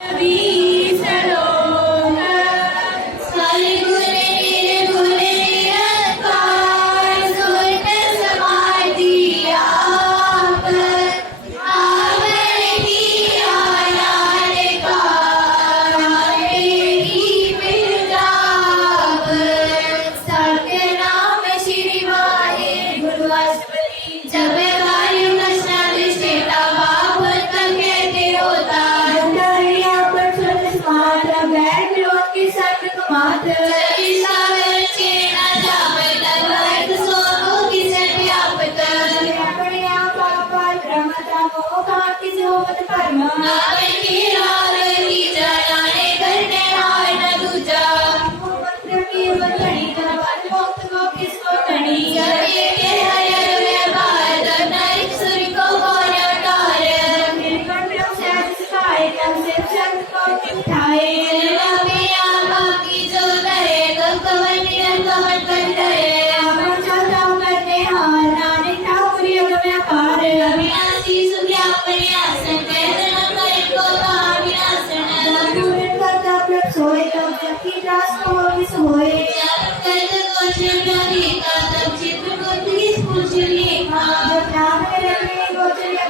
be چند کو چائے سو گئے کمر کمر کر گیا بچا کر سریا میرے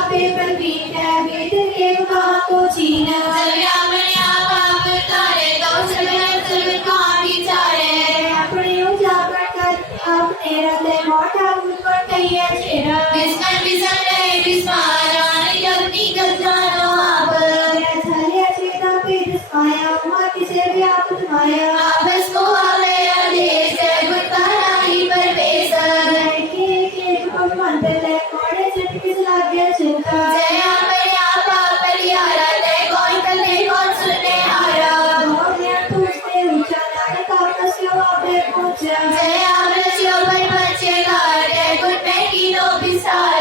پاپے پر بیٹا بیٹا لے گا کو چینا چلیا مریا پاپ تارے دو چلیا چل کام بھی چارے اپنے ہو جا پر کر اپنے رد موٹا بھول پر کئی اچھیرا بس پر بس اٹھے بس مارا نہیں اپنی کس جانو آپ یا چلیا چیتا پی جس آیا ماں کسے بھی آپ تمایا آپ اس کو آلے آدیس ہے گتا رائی پر بیسا لڑکے کے دکھوں مندلے چھ میرے گوٹے ہرا گھومنے پوچھتے جی ہمارے گھر میں